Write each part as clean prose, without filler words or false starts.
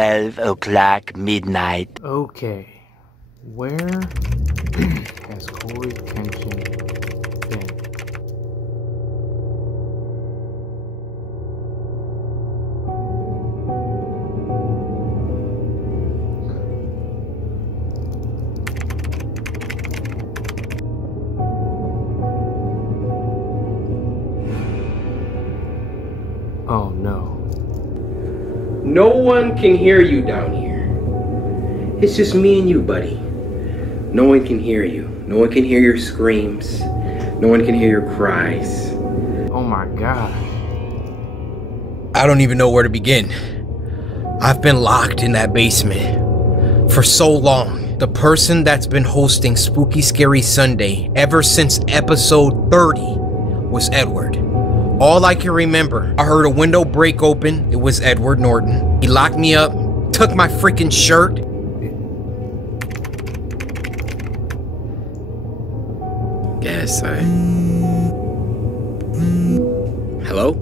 12 o'clock midnight. Okay, where has Corey Kenshin been? Oh no. No one can hear you down here. It's just me and you, buddy. No one can hear you. No one can hear your screams. No one can hear your cries. Oh my god. I don't even know where to begin. I've been locked in that basement for so long. The person that's been hosting Spooky Scary Sunday ever since episode 30 was Edward. All I can remember, I heard a window break open. It was Edward Norton. He locked me up, took my freaking shirt. Guess I... Hello?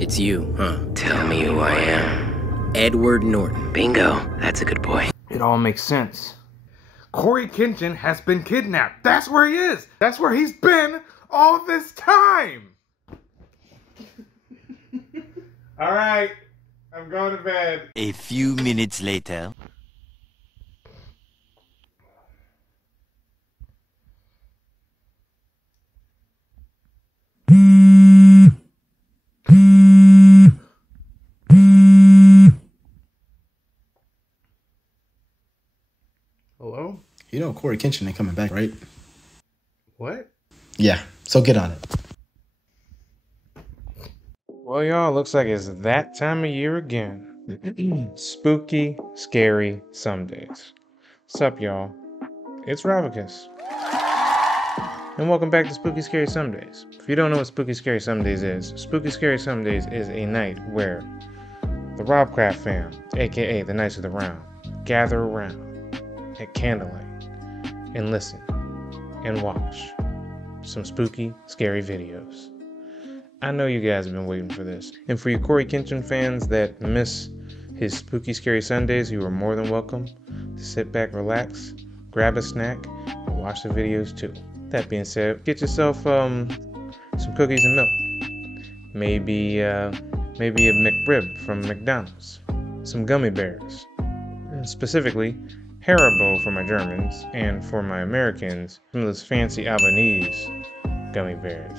It's you, huh? Tell me who I am. Edward Norton. Bingo. That's a good boy. It all makes sense. Corey Kenshin has been kidnapped. That's where he is. That's where he's been all this time. All right, I'm going to bed. A few minutes later. Hello? You know Corey Kenshin ain't coming back, right? What? Yeah, so get on it. Well, y'all, looks like it's that time of year again. Spooky, scary Sundays. What's up, y'all? It's Robacus. And welcome back to Spooky Scary Sundays. If you don't know what Spooky Scary Sundays is, Spooky Scary Sundays is a night where the Robcraft fam, aka the Knights of the Round, gather around at candlelight and listen and watch some spooky, scary videos. I know you guys have been waiting for this. And for you Corey Kenshin fans that miss his Spooky Scary Sundays, you are more than welcome to sit back, relax, grab a snack, and watch the videos too. That being said, get yourself some cookies and milk. Maybe a McRib from McDonald's. Some gummy bears. And specifically, Haribo for my Germans, and for my Americans, some of those fancy Albanese gummy bears.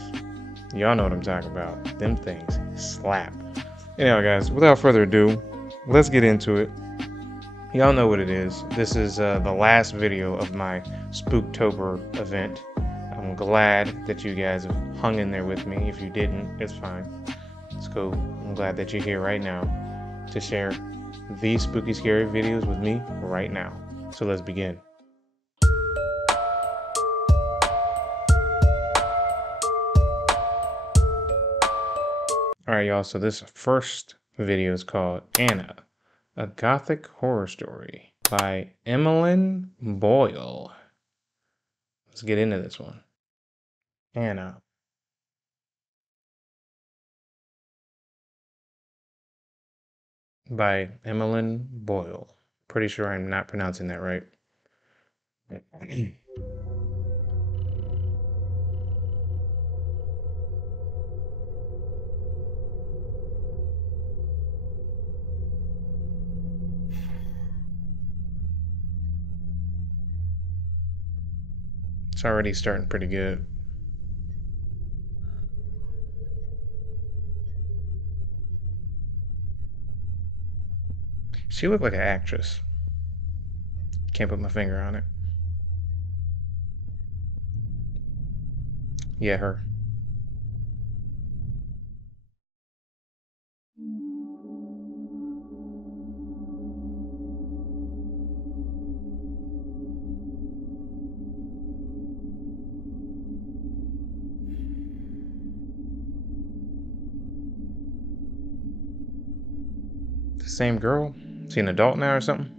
Y'all know what I'm talking about. Them things slap. Anyhow, guys, without further ado, let's get into it. Y'all know what it is. This is the last video of my Spooktober event. I'm glad that you guys have hung in there with me. If you didn't, it's fine. It's cool. I'm glad that you're here right now to share these spooky, scary videos with me right now. So let's begin. Alright, y'all, so this first video is called Anna, a Gothic Horror Story by Emmeline Boyle. Let's get into this one. Anna. By Emmeline Boyle. Pretty sure I'm not pronouncing that right. It's already starting pretty good. She looked like an actress. Can't put my finger on it. Yeah, her. The same girl? Is she an adult now or something?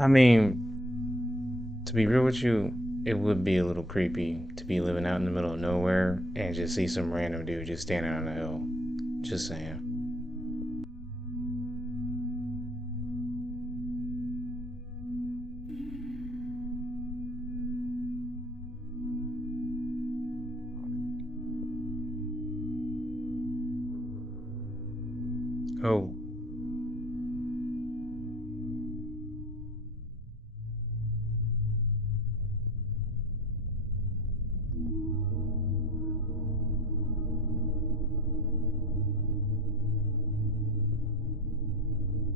I mean, to be real with you, it would be a little creepy to be living out in the middle of nowhere and just see some random dude just standing on a hill. Just saying. Oh.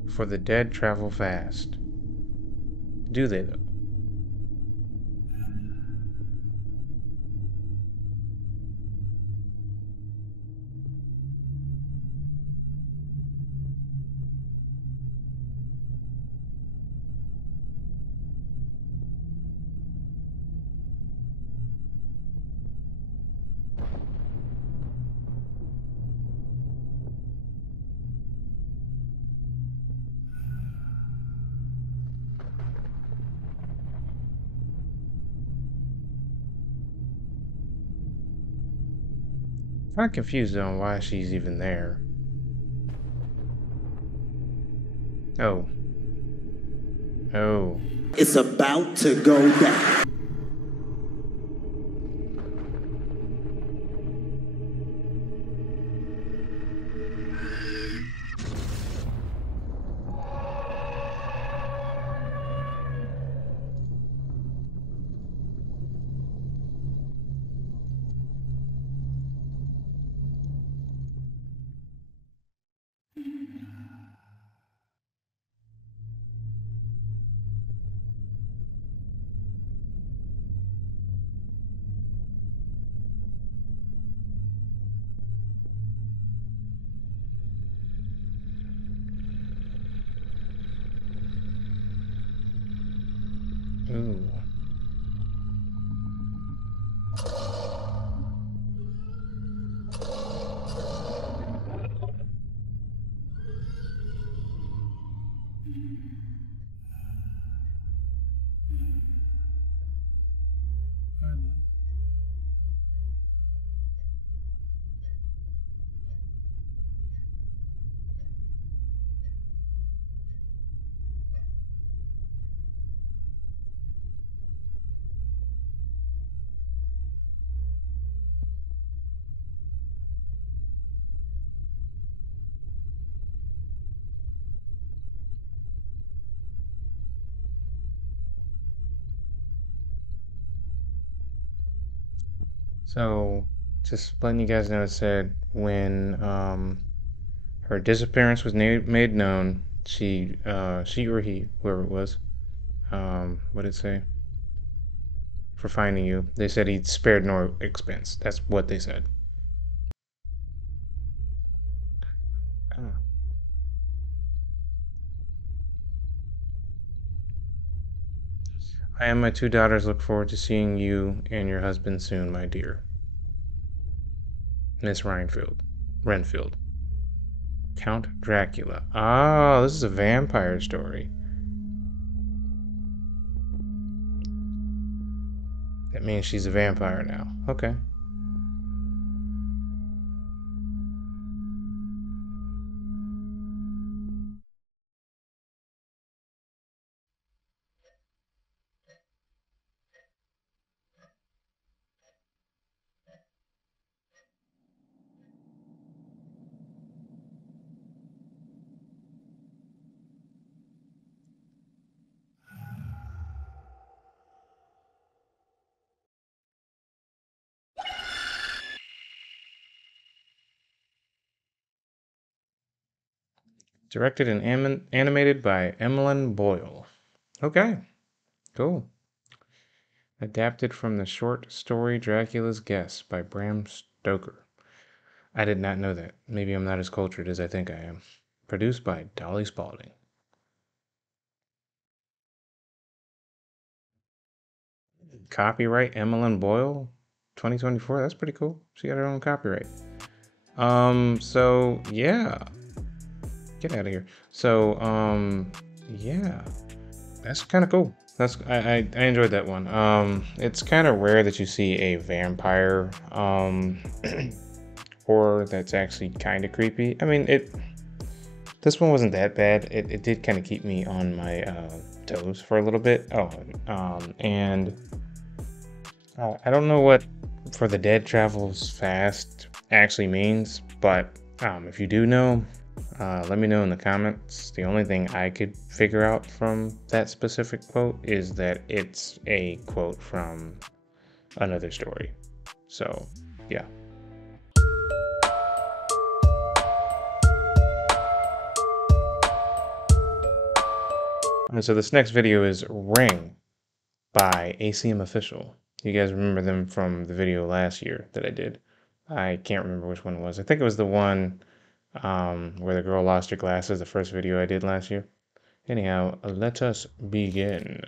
For the dead travel fast. Do they though? I'm kind of confused on why she's even there. Oh. Oh. It's about to go down. Ooh. So, just letting you guys know, it said when her disappearance was made known, she or he, whoever it was, what did it say? For finding you, they said he'd spared no expense. That's what they said. Oh. I and my two daughters look forward to seeing you and your husband soon, my dear. Miss Renfield. Count Dracula. Oh, this is a vampire story. That means she's a vampire now. Okay. Directed and animated by Emmeline Boyle. Okay, cool. Adapted from the short story Dracula's Guest by Bram Stoker. I did not know that. Maybe I'm not as cultured as I think I am. Produced by Dolly Spalding. Copyright Emmeline Boyle, 2024. That's pretty cool. She got her own copyright. So yeah. Get out of here. So, yeah. That's kind of cool. I enjoyed that one. It's kind of rare that you see a vampire horror that's actually kind of creepy. I mean, this one wasn't that bad. It did kind of keep me on my toes for a little bit. Oh, and I don't know what For the Dead Travels Fast actually means, but if you do know, let me know in the comments. The only thing I could figure out from that specific quote is that it's a quote from another story. So, yeah. And so this next video is Ring by ACM Official. You guys remember them from the video last year that I did. I can't remember which one it was. I think it was the one where the girl lost her glasses, the first video I did last year. Anyhow, let us begin.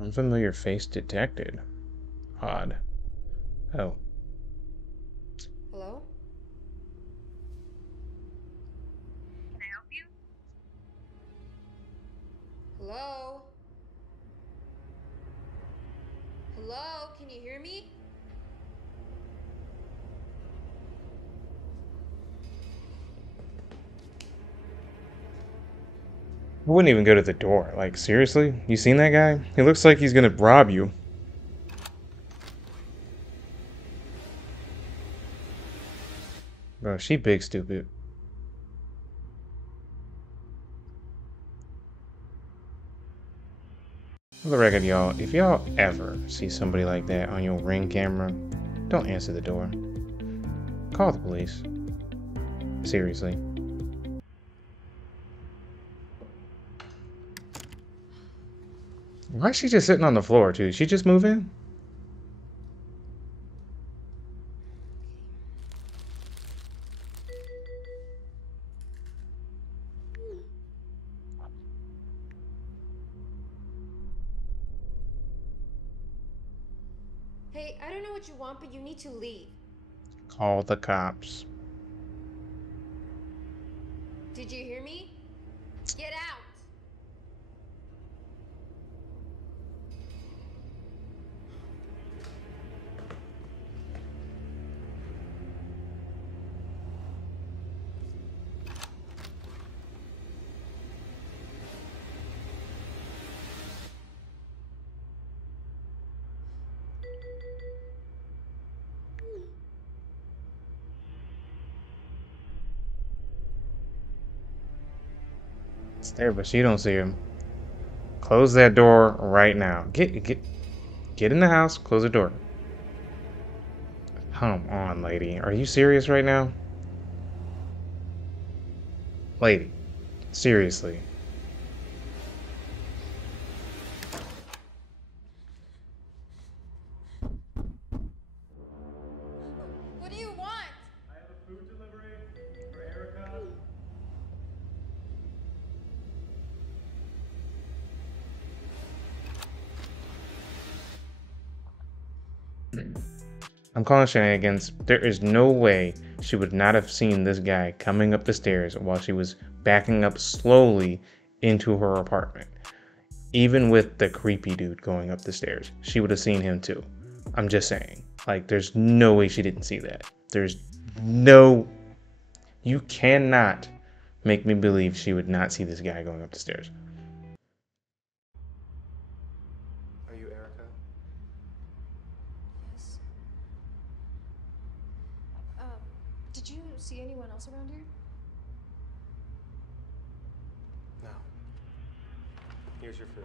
Unfamiliar face detected. Odd. Oh. Hello? Can I help you? Hello? Hello? Can you hear me? I wouldn't even go to the door. Like, seriously? You seen that guy? He looks like he's gonna rob you. Bro, she big stupid. For the record, y'all, if y'all ever see somebody like that on your Ring camera, don't answer the door. Call the police. Seriously. Why is she just sitting on the floor, too? Did she just move in? Hey, I don't know what you want, but you need to leave. Call the cops. Did you hear me? Get out! It's there, but she don't see him. Close that door right now. Get in the house. Close the door. Come on, lady. Are you serious right now? Lady, seriously. What do you want? I have a food delivery for Erica. I'm calling shenanigans. There is no way she would not have seen this guy coming up the stairs while she was backing up slowly into her apartment. Even with the creepy dude going up the stairs, she would have seen him too. I'm just saying. Like, there's no way she didn't see that. There's no... You cannot make me believe she would not see this guy going up the stairs. Are you Erica? Yes. Did you see anyone else around here? No. Here's your food.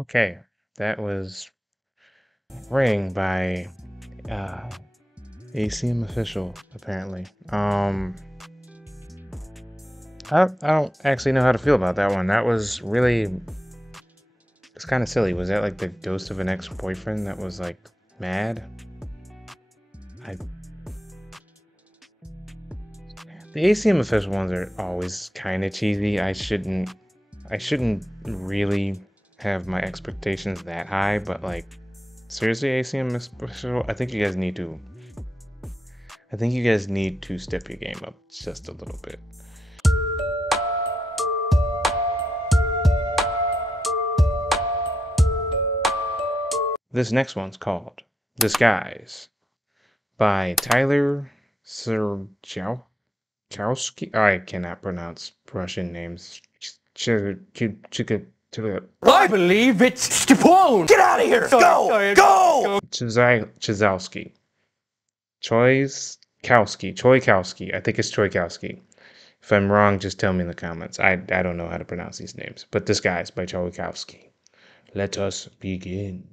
Okay, that was Ring by ACM official, apparently. I don't actually know how to feel about that one. That was really, it's kind of silly. Was that like the ghost of an ex-boyfriend that was like mad? The ACM official ones are always kind of cheesy. I shouldn't really have my expectations that high, but like seriously, ACM official, I think you guys need to step your game up just a little bit. This next one's called Disguise by Tyler Serjowski. I cannot pronounce Russian names. I believe it's Stepone! Get out of here! Go! Go! Chizowski. Choikowski. I think it's Choikowski. If I'm wrong, just tell me in the comments. I don't know how to pronounce these names. But Disguise by Choikowski. Let us begin.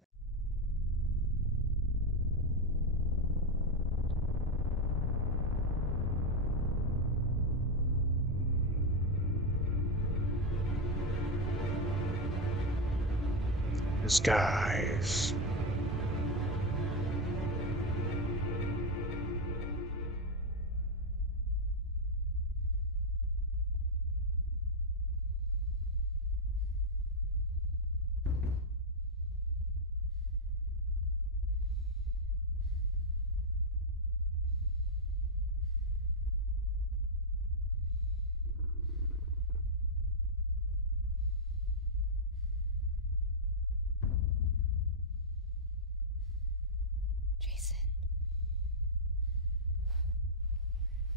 Disguise.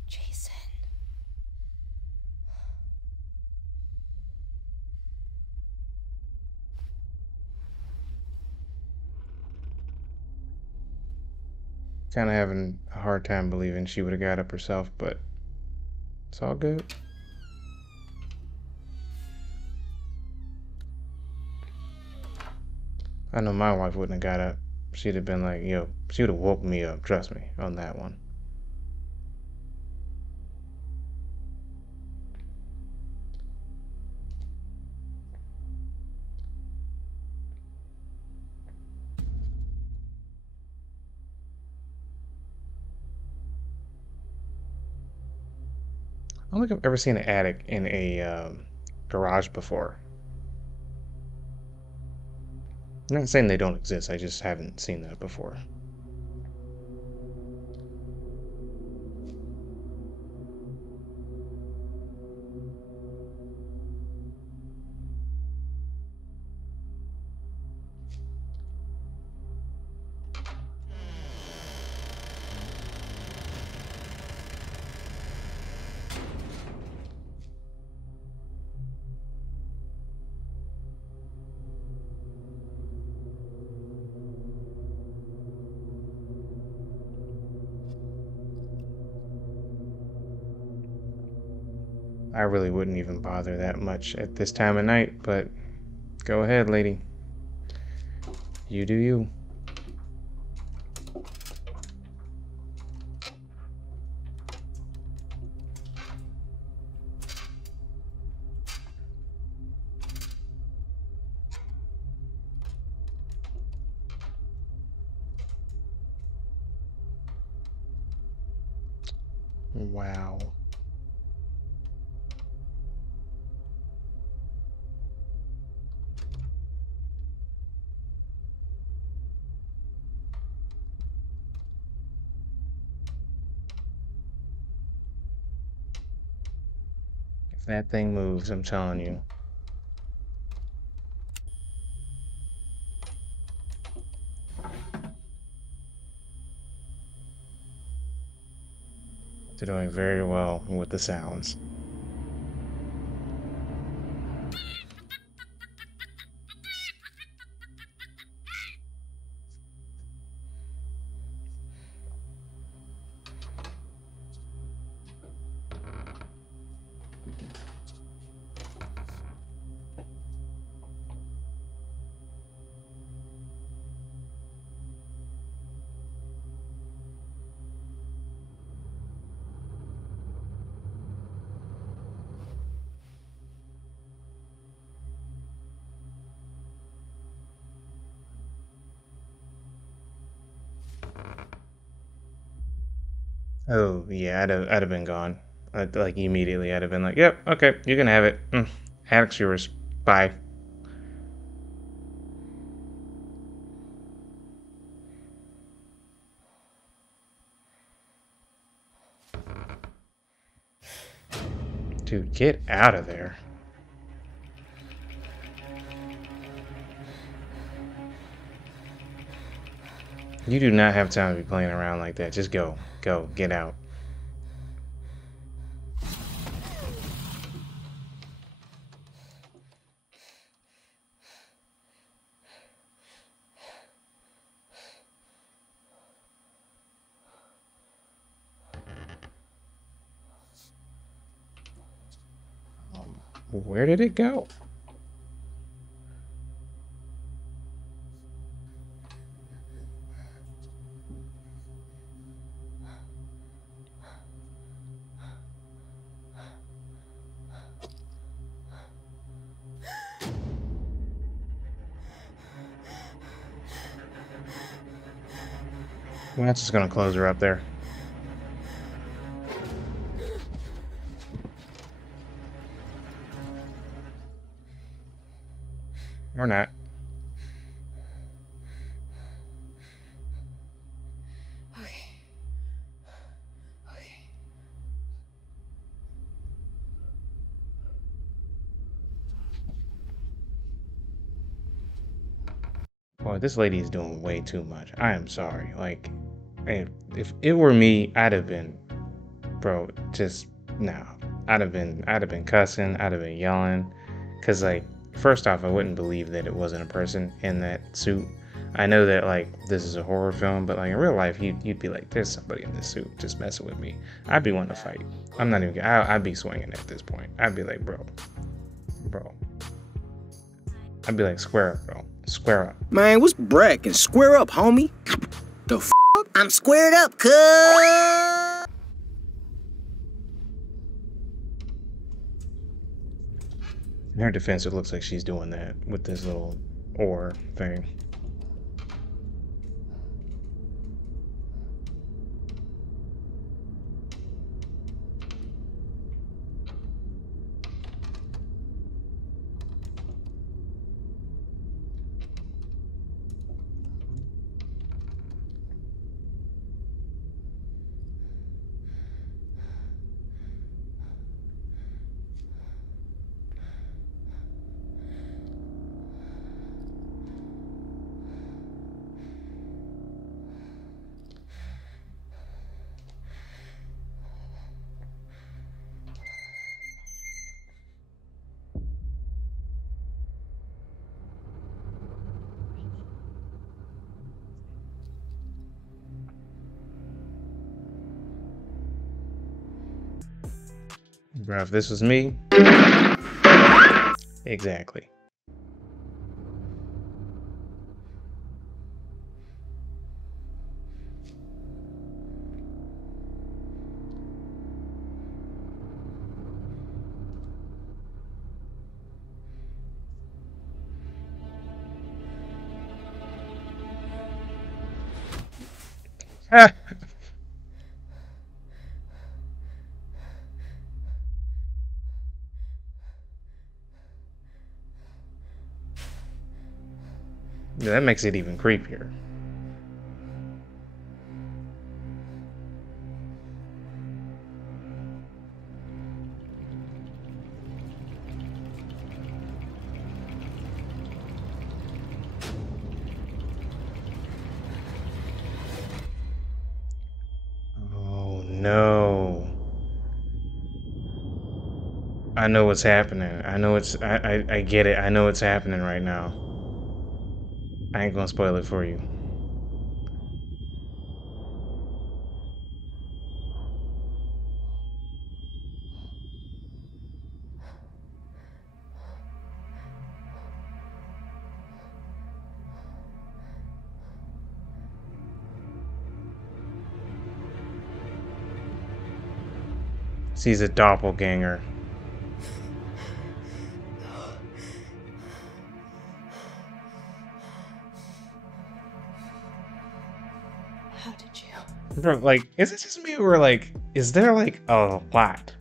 Jason. Kind of having a hard time believing she would have got up herself, but it's all good. I know my wife wouldn't have got up. She'd have been like, yo, she would have woke me up, trust me, on that one. I don't think I've ever seen an attic in a garage before. I'm not saying they don't exist, I just haven't seen that before. I really wouldn't even bother that much at this time of night, but go ahead, lady. You do you. Wow. If that thing moves, I'm telling you. They're doing very well with the sounds. Oh yeah, I'd have been gone. Like immediately, I'd have been like, "Yep, okay, you can have it. Attic's yours. Bye." Dude, get out of there. You do not have time to be playing around like that. Just go. Go. Get out. Where did it go? Well, that's just gonna close her up there. Or not. Boy, this lady is doing way too much. I am sorry. Like, if it were me, I'd have been, bro. Just no. I'd have been cussing. I'd have been yelling. Cause like, first off, I wouldn't believe that it wasn't a person in that suit. I know that like this is a horror film, but like in real life, you'd be like, there's somebody in this suit just messing with me. I'd be wanting to fight. I'm not even. I'd be swinging at this point. I'd be like, bro. I'd be like, square up, bro. Square up. Man, what's brackin'? Square up, homie. The f***? I'm squared up, cuz. In her defense, it looks like she's doing that with this little ore thing. Bro, if this was me, exactly. Yeah, that makes it even creepier. Oh no. I know what's happening. I know it's I get it. I know what's happening right now. I ain't gonna spoil it for you. She's a doppelganger. How did you? Bro, like, is it just me or like, is there like a lot?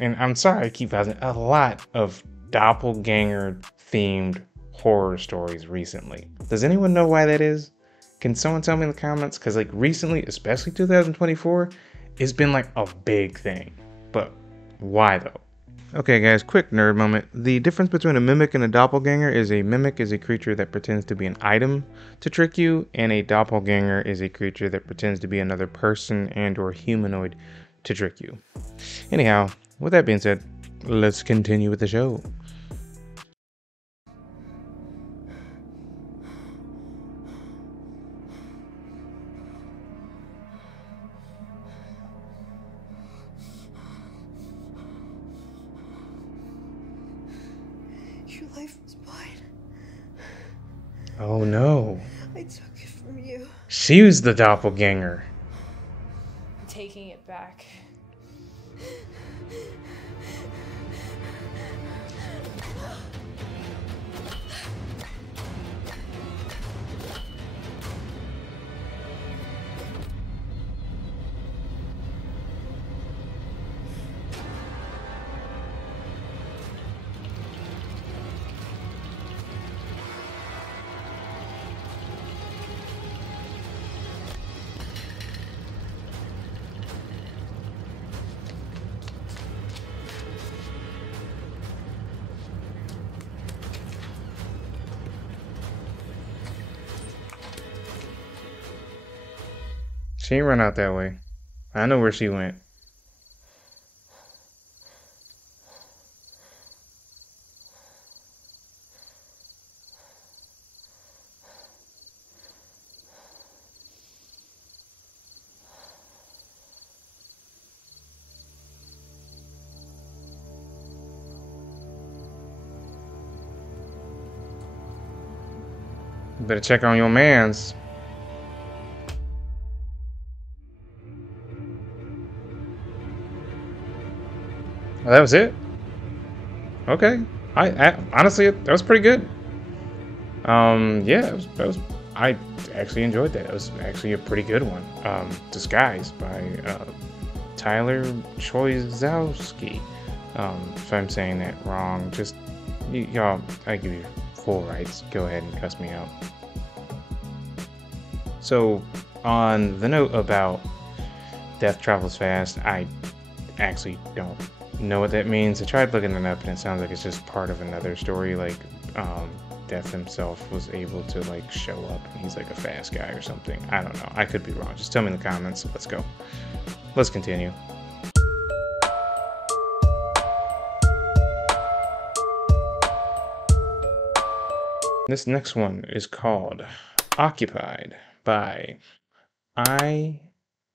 And I'm sorry I keep asking, a lot of doppelganger themed horror stories recently. Does anyone know why that is? Can someone tell me in the comments? Because like recently, especially 2024, it's been like a big thing. But why though? Okay guys, quick nerd moment. The difference between a mimic and a doppelganger is a mimic is a creature that pretends to be an item to trick you, and a doppelganger is a creature that pretends to be another person and or humanoid to trick you. Anyhow, with that being said, let's continue with the show. Your life was mine. Oh no. I took it from you. She was the doppelganger. I'm taking it back. She ain't run out that way. I know where she went. Better check on your mans. Oh, that was it? Okay. I honestly, that was pretty good. Yeah, I actually enjoyed that. It was actually a pretty good one. Disguised by Tyler Choizowski. If I'm saying that wrong, just y'all, I give you full rights. Go ahead and cuss me out. So, on the note about death travels fast, I actually don't know what that means. I tried looking it up and it sounds like it's just part of another story, like Death himself was able to like show up and he's like a fast guy or something. I don't know. I could be wrong. Just tell me in the comments. Let's go. Let's continue. This next one is called Occupied by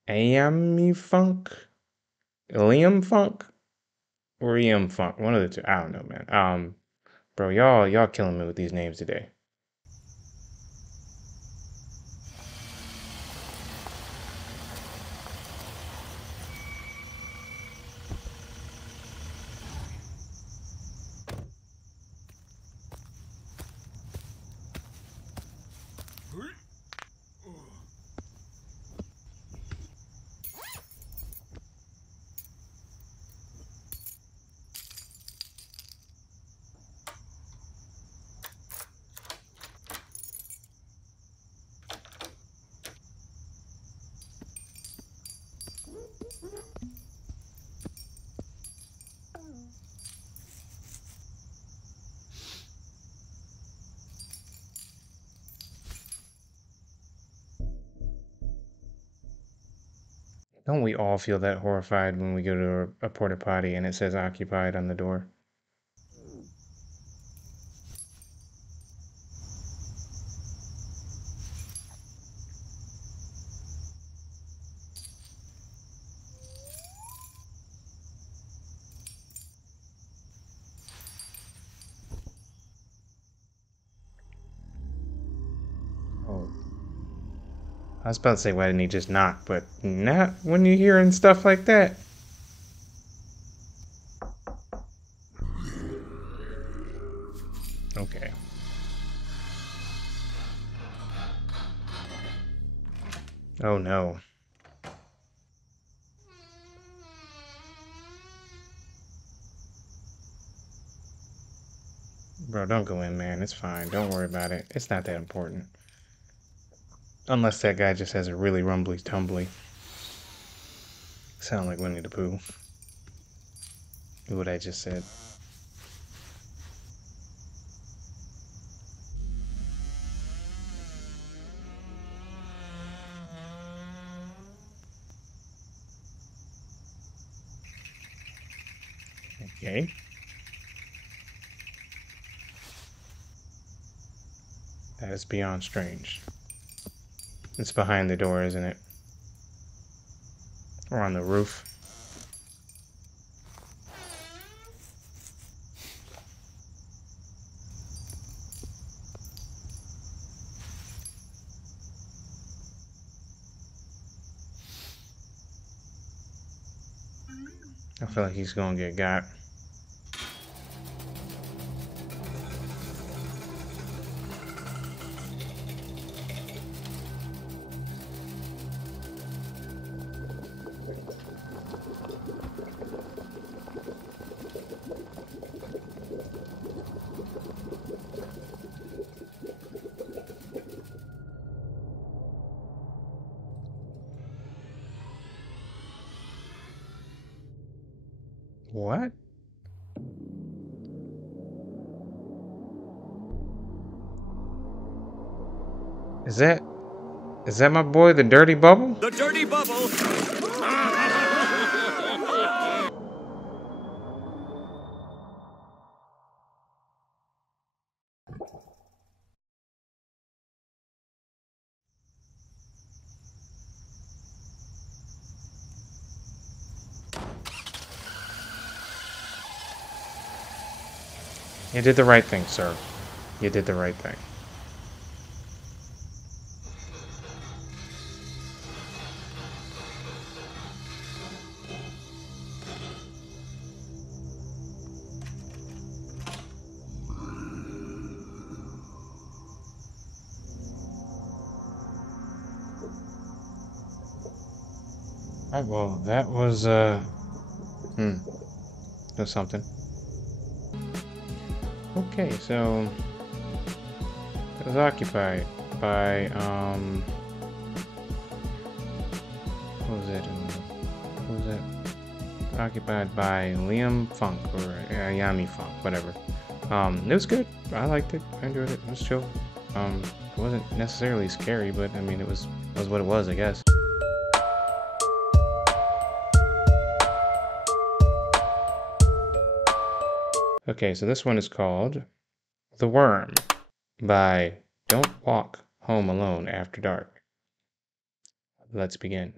Liam Funk or EM Funk, one of the two. I don't know, man. Bro, y'all killing me with these names today. Don't we all feel that horrified when we go to a porta potty and it says occupied on the door? Oh. I was about to say, why didn't he just knock? But not when you're hearing stuff like that. Okay. Oh no. Bro, don't go in, man. It's fine. Don't worry about it. It's not that important. Unless that guy just has a really rumbly tumbly. Sound like Winnie the Pooh. What I just said. Okay. That is beyond strange. It's behind the door, isn't it? Or on the roof. I feel like he's gonna get got. What? Is that my boy, the Dirty Bubble? The Dirty Bubble! You did the right thing, sir. You did the right thing. Alright, well, that was, that's something. Okay, so it was occupied by, what was it? What was it? Occupied by Liam Funk, or Yami Funk, whatever. It was good. I liked it. I enjoyed it. It was chill. It wasn't necessarily scary, but I mean, it was what it was, I guess. Okay, so this one is called The Worm by Don't Walk Home Alone After Dark. Let's begin.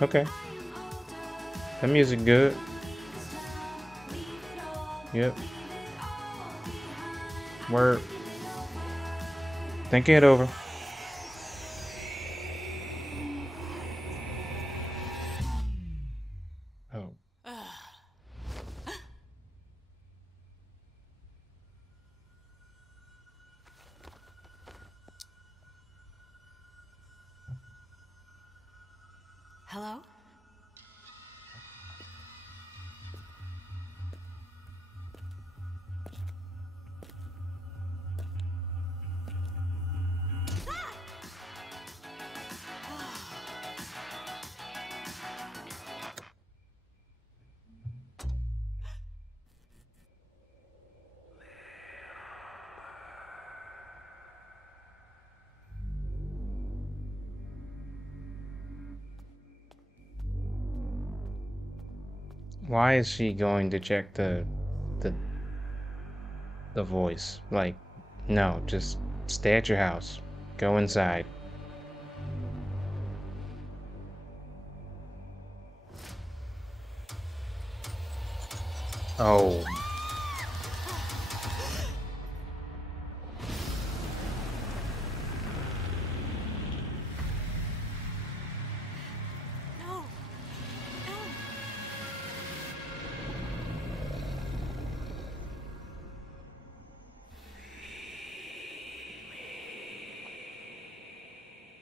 Okay. That music good. Yep. Word. Thinking it over. Oh. Hello? Why is she going to check the voice? Like, no, just stay at your house. Go inside. Oh.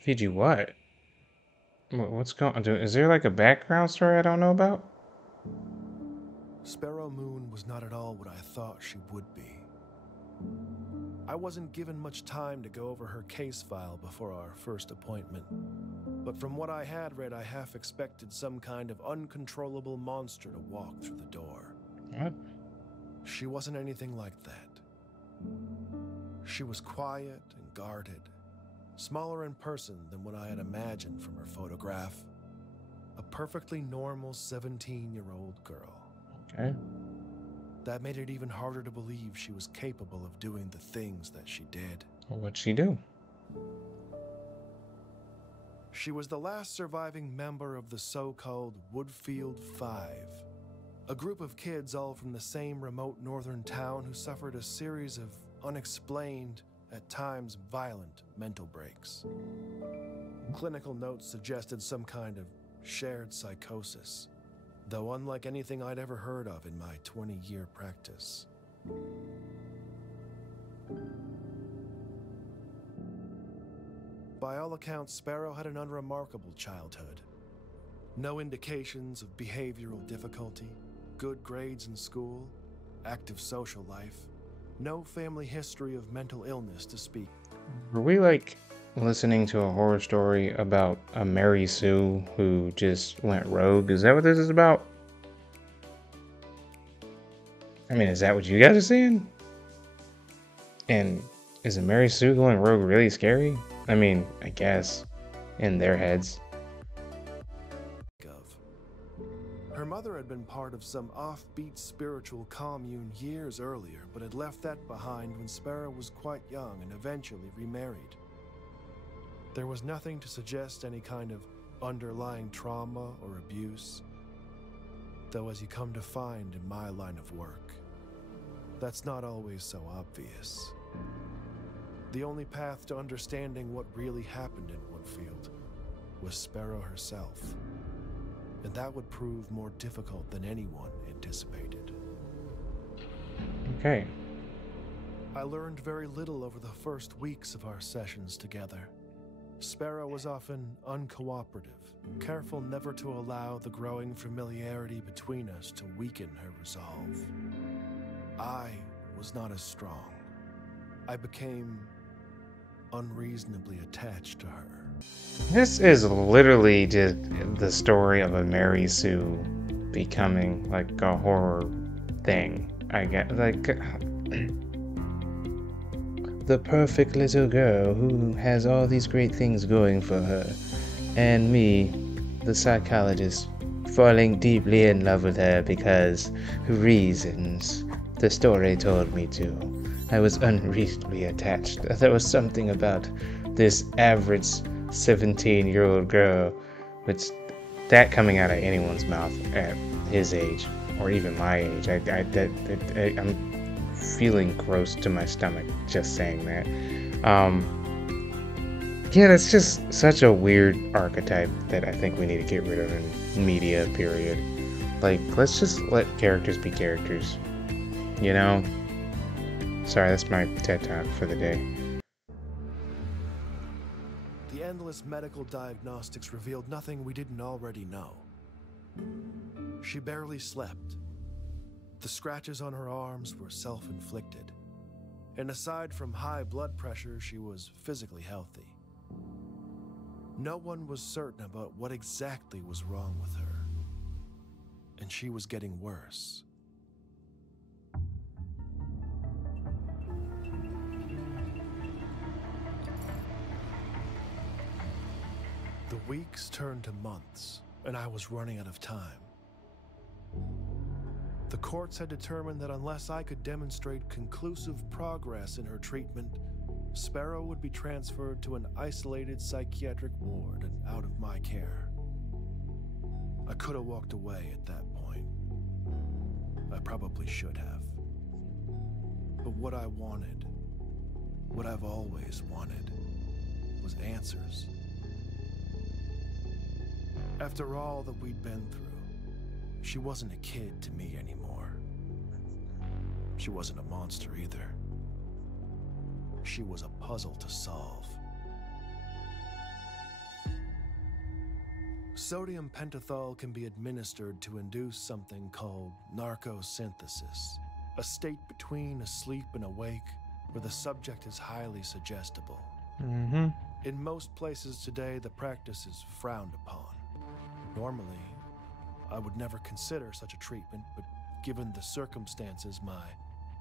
Feed you what? What's going on? Is there like a background story I don't know about? Sparrow Moon was not at all what I thought she would be. I wasn't given much time to go over her case file before our first appointment, but from what I had read, I half expected some kind of uncontrollable monster to walk through the door. What? She wasn't anything like that. She was quiet and guarded, smaller in person than what I had imagined from her photograph. A perfectly normal 17-year-old girl. Okay. That made it even harder to believe she was capable of doing the things that she did. Well, what'd she do? She was the last surviving member of the so-called Woodfield Five, a group of kids all from the same remote northern town who suffered a series of unexplained, at times violent, mental breaks. Clinical notes suggested some kind of shared psychosis, though unlike anything I'd ever heard of in my 20-year practice. By all accounts, Sparrow had an unremarkable childhood. No indications of behavioral difficulty, good grades in school, active social life, no family history of mental illness to speak. Were we like listening to a horror story about a Mary Sue who just went rogue? Is that what this is about? I mean, is that what you guys are seeing? And is a Mary Sue going rogue really scary? I mean, I guess in their heads. Her mother had been part of some offbeat spiritual commune years earlier, but had left that behind when Sparrow was quite young and eventually remarried. There was nothing to suggest any kind of underlying trauma or abuse, though as you come to find in my line of work, that's not always so obvious. The only path to understanding what really happened in Woodfield was Sparrow herself. And that would prove more difficult than anyone anticipated. Okay. I learned very little over the first weeks of our sessions together. Sparrow was often uncooperative, careful never to allow the growing familiarity between us to weaken her resolve. I was not as strong. I became unreasonably attached to her. This is literally just the story of a Mary Sue becoming like a horror thing. I get like the perfect little girl who has all these great things going for her, and me, the psychologist, falling deeply in love with her because reasons the story told me to. I was unreasonably attached. There was something about this average 17-year-old girl, which that coming out of anyone's mouth at his age or even my age, I'm feeling gross to my stomach just saying that. Yeah, that's just such a weird archetype that I think we need to get rid of in media, period. Like, let's just let characters be characters, you know? Sorry, that's my TED Talk for the day. The endless medical diagnostics revealed nothing we didn't already know. She barely slept. The scratches on her arms were self-inflicted. And aside from high blood pressure, she was physically healthy. No one was certain about what exactly was wrong with her. And she was getting worse. The weeks turned to months, and I was running out of time. The courts had determined that unless I could demonstrate conclusive progress in her treatment, Sparrow would be transferred to an isolated psychiatric ward and out of my care. I could have walked away at that point. I probably should have. But what I wanted, what I've always wanted, was answers. After all that we'd been through, she wasn't a kid to me anymore. She wasn't a monster either. She was a puzzle to solve. Sodium pentothal can be administered to induce something called narcosynthesis, a state between asleep and awake where the subject is highly suggestible. In most places today, the practice is frowned upon. Normally, I would never consider such a treatment, but given the circumstances, my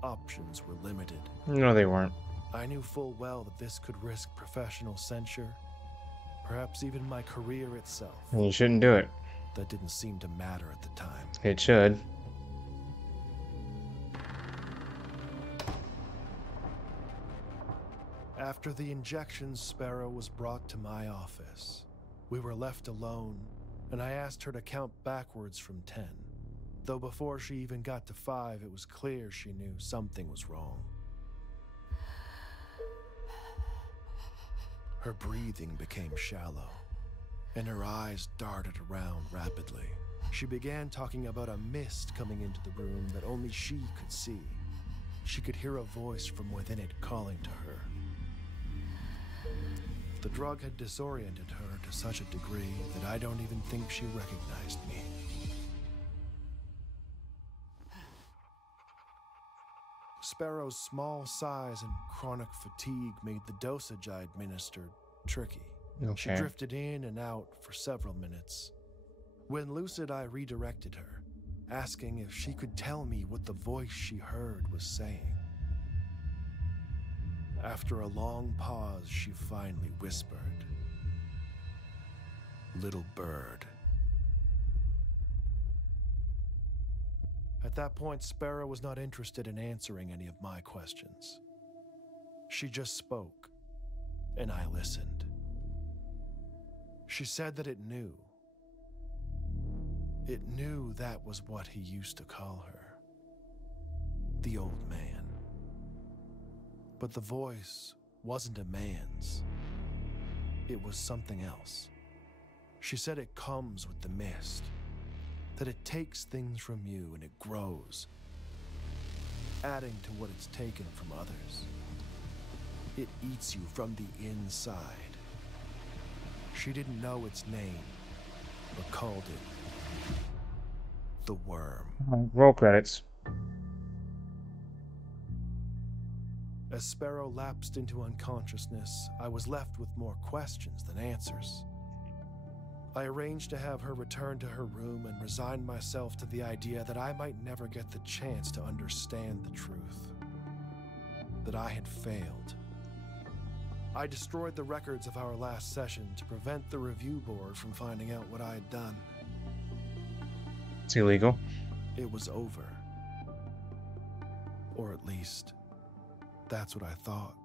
options were limited. No, they weren't. I knew full well that this could risk professional censure, perhaps even my career itself. And you shouldn't do it. That didn't seem to matter at the time. It should. After the injection, Sparrow was brought to my office. We were left alone, and I asked her to count backwards from 10. Though before she even got to 5, it was clear she knew something was wrong. Her breathing became shallow, and her eyes darted around rapidly. She began talking about a mist coming into the room that only she could see. She could hear a voice from within it calling to her. The drug had disoriented her to such a degree that I don't even think she recognized me. Sparrow's small size and chronic fatigue made the dosage I administered tricky. She drifted in and out for several minutes. When lucid, I redirected her, asking if she could tell me what the voice she heard was saying. After a long pause, she finally whispered, "Little bird." At that point, Sparrow was not interested in answering any of my questions. She just spoke, and I listened. She said that it knew. It knew that was what he used to call her. The old man. But the voice wasn't a man's. It was something else. She said it comes with the mist. That it takes things from you and it grows, adding to what it's taken from others. It eats you from the inside. She didn't know its name, but called it the worm. Roll credits. As Sparrow lapsed into unconsciousness, I was left with more questions than answers. I arranged to have her return to her room and resigned myself to the idea that I might never get the chance to understand the truth. That I had failed. I destroyed the records of our last session to prevent the review board from finding out what I had done. It's illegal. It was over. Or at least, that's what I thought.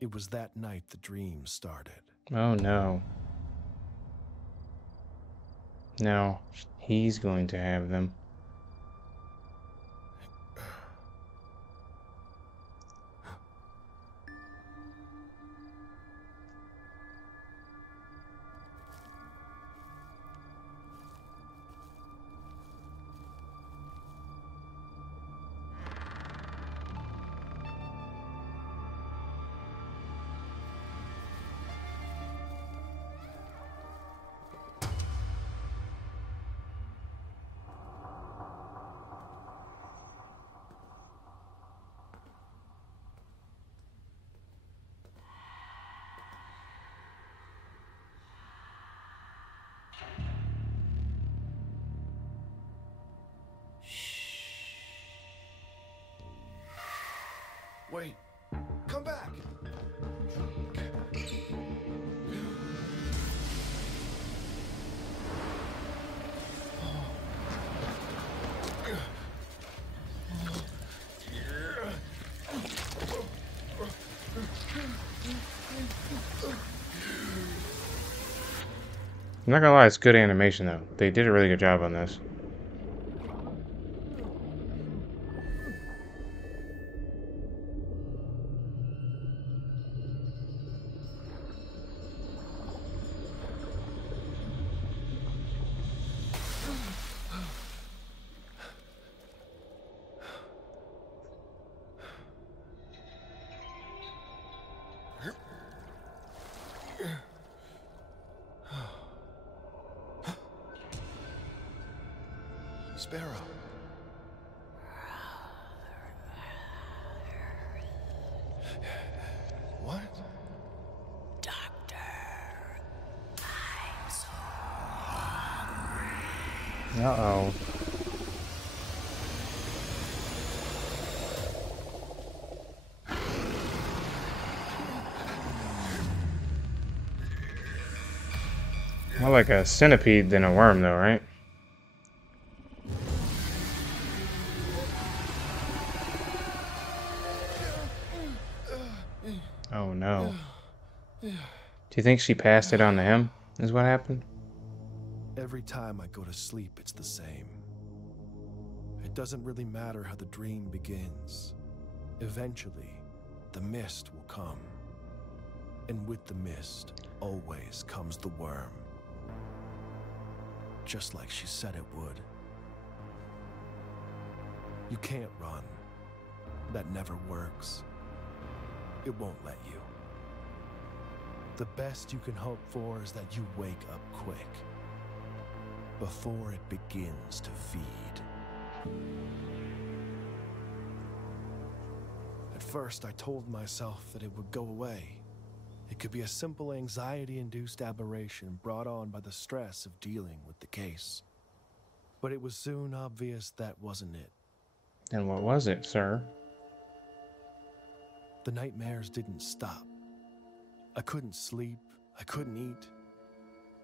It was that night the dream started. Oh no. Now he's going to have them. Wait, come back! I'm not gonna lie, it's good animation though. They did a really good job on this. Sparrow. What? Uh-oh. More like a centipede than a worm, though, right? Oh, no. Do you think she passed it on to him, is what happened? Every time I go to sleep, it's the same. It doesn't really matter how the dream begins. Eventually, the mist will come. And with the mist, always comes the worm. Just like she said it would. You can't run. That never works. It won't let you. The best you can hope for is that you wake up quick. Before it begins to feed. At first, I told myself that it would go away. It could be a simple anxiety-induced aberration brought on by the stress of dealing with the case. But it was soon obvious that wasn't it. And what was it, sir? The nightmares didn't stop. I couldn't sleep, I couldn't eat.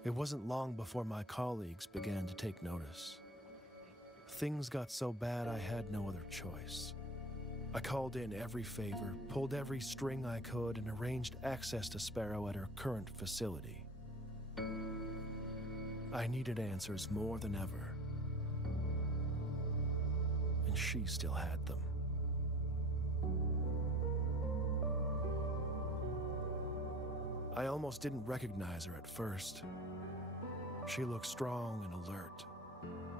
It wasn't long before my colleagues began to take notice. Things got so bad I had no other choice. I called in every favor, pulled every string I could, and arranged access to Sparrow at her current facility. I needed answers more than ever. And she still had them. I almost didn't recognize her at first. She looked strong and alert.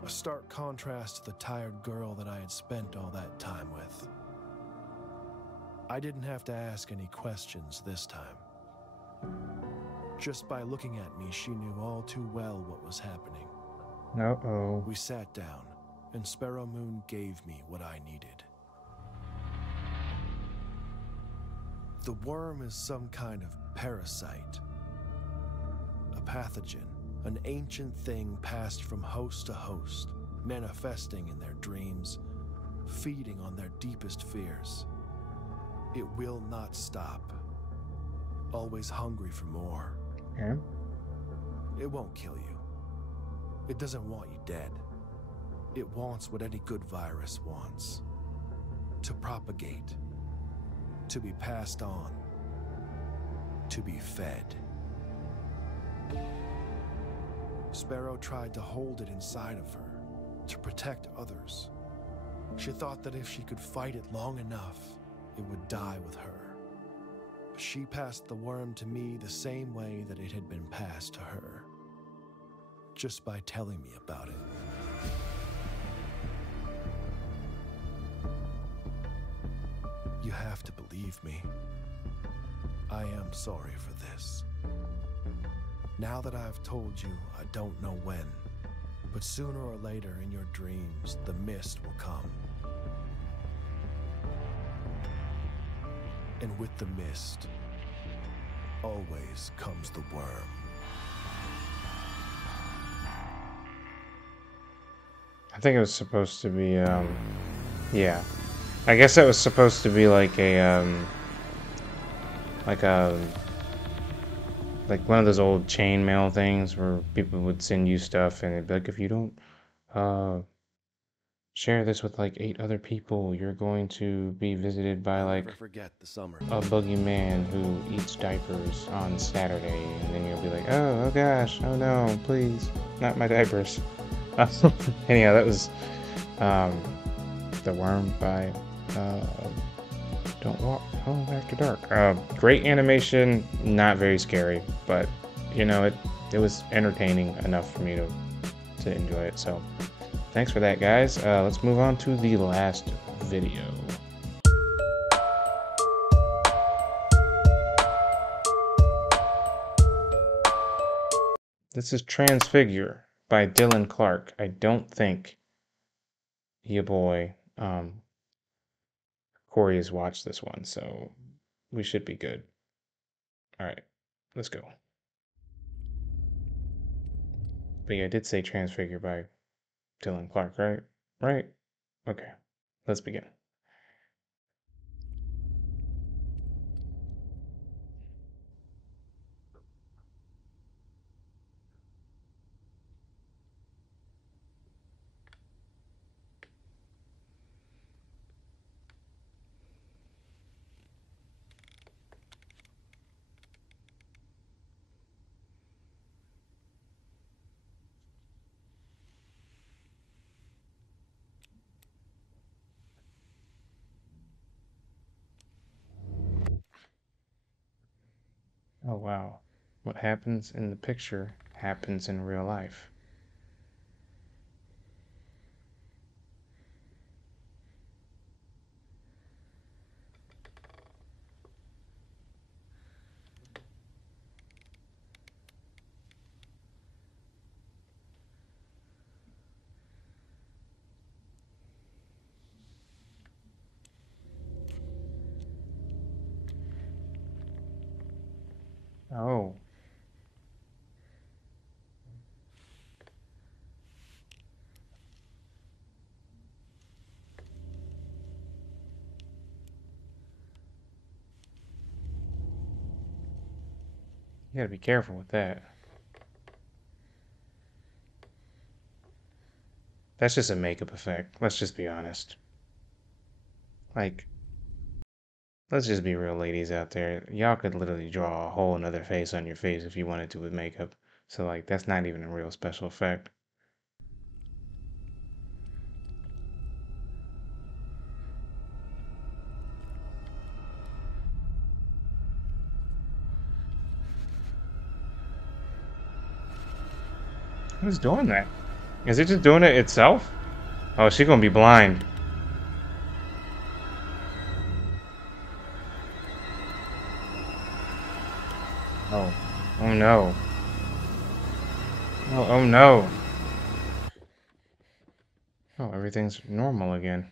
A stark contrast to the tired girl that I had spent all that time with. I didn't have to ask any questions this time. Just by looking at me, she knew all too well what was happening. Uh-oh. We sat down, and Sparrow Moon gave me what I needed. The worm is some kind of parasite. A pathogen, an ancient thing passed from host to host, manifesting in their dreams, feeding on their deepest fears. It will not stop. Always hungry for more. Yeah. It won't kill you. It doesn't want you dead. It wants what any good virus wants. To propagate. To be passed on. To be fed. Sparrow tried to hold it inside of her, to protect others. She thought that if she could fight it long enough, it would die with her. She passed the worm to me the same way that it had been passed to her. Just by telling me about it. You have to believe me. I am sorry for this. Now that I've told you, I don't know when, but sooner or later in your dreams, the mist will come. And with the mist, always comes the worm. I think it was supposed to be, yeah. I guess that was supposed to be like like one of those old chain mail things where people would send you stuff and it'd be like, if you don't, share this with like 8 other people, you're going to be visited by like a boogeyman who eats diapers on Saturday, and then you'll be like, oh gosh, oh no, please, not my diapers. Anyhow, that was The Worm by Don't Walk Home After Dark. Great animation, not very scary, but you know, it was entertaining enough for me to enjoy it. So thanks for that, guys. Let's move on to the last video. This is Transfigure by Dylan Clark. I don't think your boy, Corey has watched this one, so we should be good. All right, let's go. But yeah, I did say Transfigure by Dylan Clark, right? Right? Okay, let's begin. Oh wow. What happens in the picture happens in real life. Oh. You gotta be careful with that. That's just a makeup effect. Let's just be honest. Like, let's just be real, ladies out there. Y'all could literally draw a whole another face on your face if you wanted to with makeup. So, like, that's not even a real special effect. Who's doing that? Is it just doing it itself? Oh, she's gonna be blind. Oh. Oh no. Oh, oh no. Oh, everything's normal again.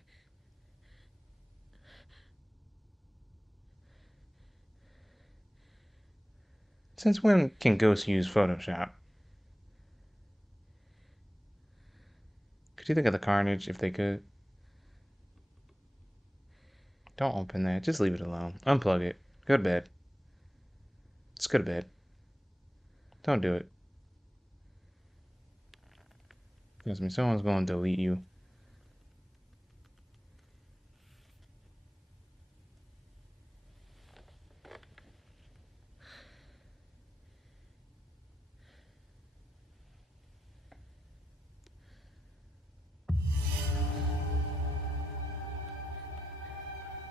Since when can ghosts use Photoshop? Could you think of the carnage if they could? Don't open that. Just leave it alone. Unplug it. Go to bed. Just go to bed. Don't do it. Trust me, someone's going to delete you.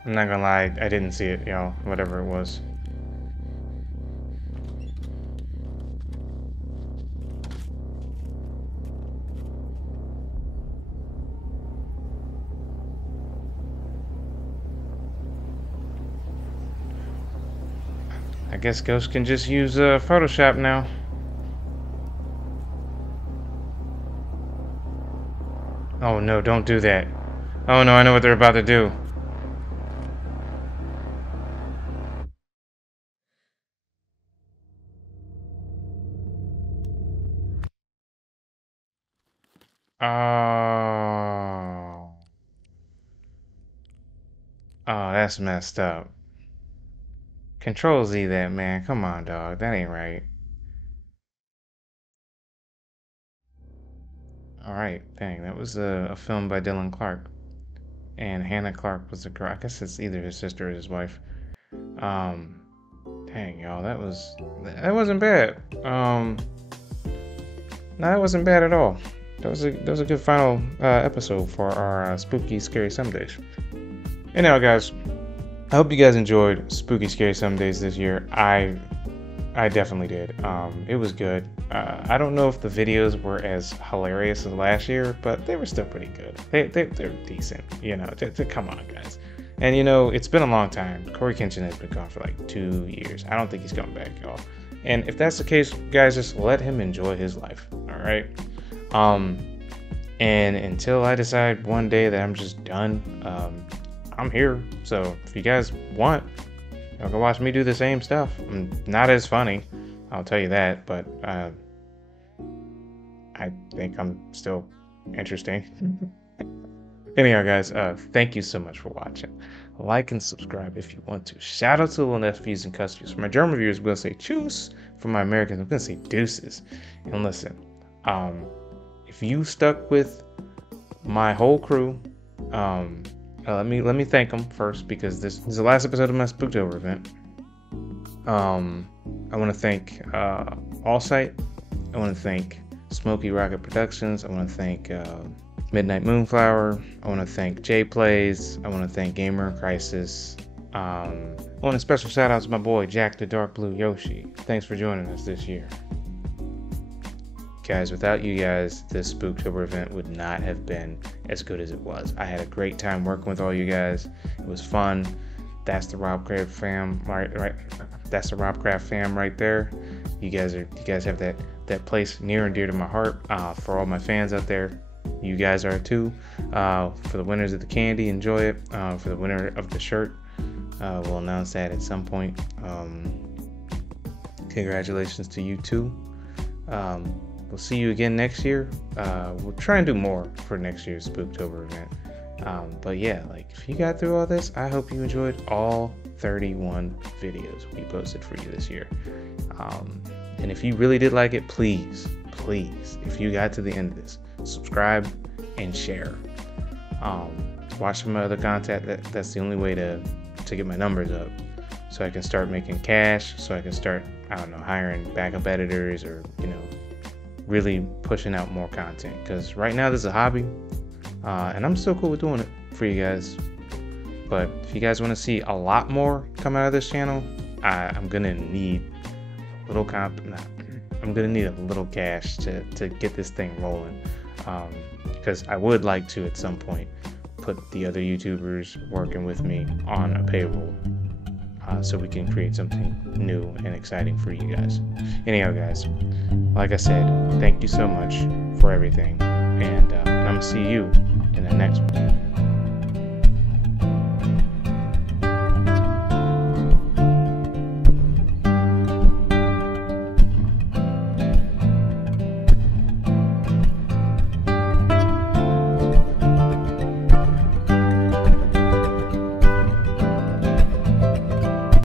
I'm not gonna lie, I didn't see it, y'all. Whatever it was. I guess ghosts can just use Photoshop now. Oh no, don't do that. Oh no, I know what they're about to do. Oh. Oh, that's messed up. Control Z that, man. Come on, dog. That ain't right. Alright, dang. That was a film by Dylan Clark. And Hannah Clark was the girl. I guess it's either his sister or his wife. Dang, y'all. That wasn't bad. No, that wasn't bad at all. That was a good final episode for our spooky, scary Sundays. Anyhow, guys, I hope you guys enjoyed Spooky Scary Sundays this year. I definitely did. It was good. I don't know if the videos were as hilarious as last year, but they were still pretty good. They're decent, you know. Come on, guys. And you know, it's been a long time. Corey Kenshin has been gone for like 2 years. I don't think he's coming back, y'all. And if that's the case, guys, just let him enjoy his life. All right. And until I decide one day that I'm just done, I'm here. So if you guys want, you can watch me do the same stuff. I'm not as funny, I'll tell you that, but I think I'm still interesting. Anyhow, guys, thank you so much for watching. Like and subscribe if you want to. Shout out to the little nephews and customers. For my German viewers, I'm going to say tschüss. For my Americans, I'm going to say deuces. And listen, if you stuck with my whole crew, let me thank them first, because this is the last episode of my Spooktober event. I want to thank Allsight. I want to thank Smoky Rocket Productions. I want to thank Midnight Moonflower. I want to thank Jay Plays. I want to thank Gamer Crisis. I want a special shout out to my boy Jack the Dark Blue Yoshi. Thanks for joining us this year. Guys, without you guys, this Spooktober event would not have been as good as it was. I had a great time working with all you guys. It was fun. That's the Robcraft fam, right? That's the Robcraft fam right there. You guys have that place near and dear to my heart. For all my fans out there, you guys are too. For the winners of the candy, enjoy it. For the winner of the shirt, we'll announce that at some point. Congratulations to you too. We'll see you again next year. We'll try and do more for next year's Spooktober event. But yeah, like, if you got through all this, I hope you enjoyed all 31 videos we posted for you this year. And if you really did like it, please, if you got to the end of this, subscribe and share. Watch some other content. That's the only way to get my numbers up, so I can start making cash, so I can start, I don't know, hiring backup editors, or, you know, really pushing out more content. Because right now this is a hobby, and I'm still cool with doing it for you guys. But if you guys want to see a lot more come out of this channel, I'm gonna need a little I'm gonna need a little cash to get this thing rolling. Because I would like to at some point put the other YouTubers working with me on a payroll, so we can create something new and exciting for you guys. Anyhow, guys, like I said, thank you so much for everything, and I'm gonna see you in the next one.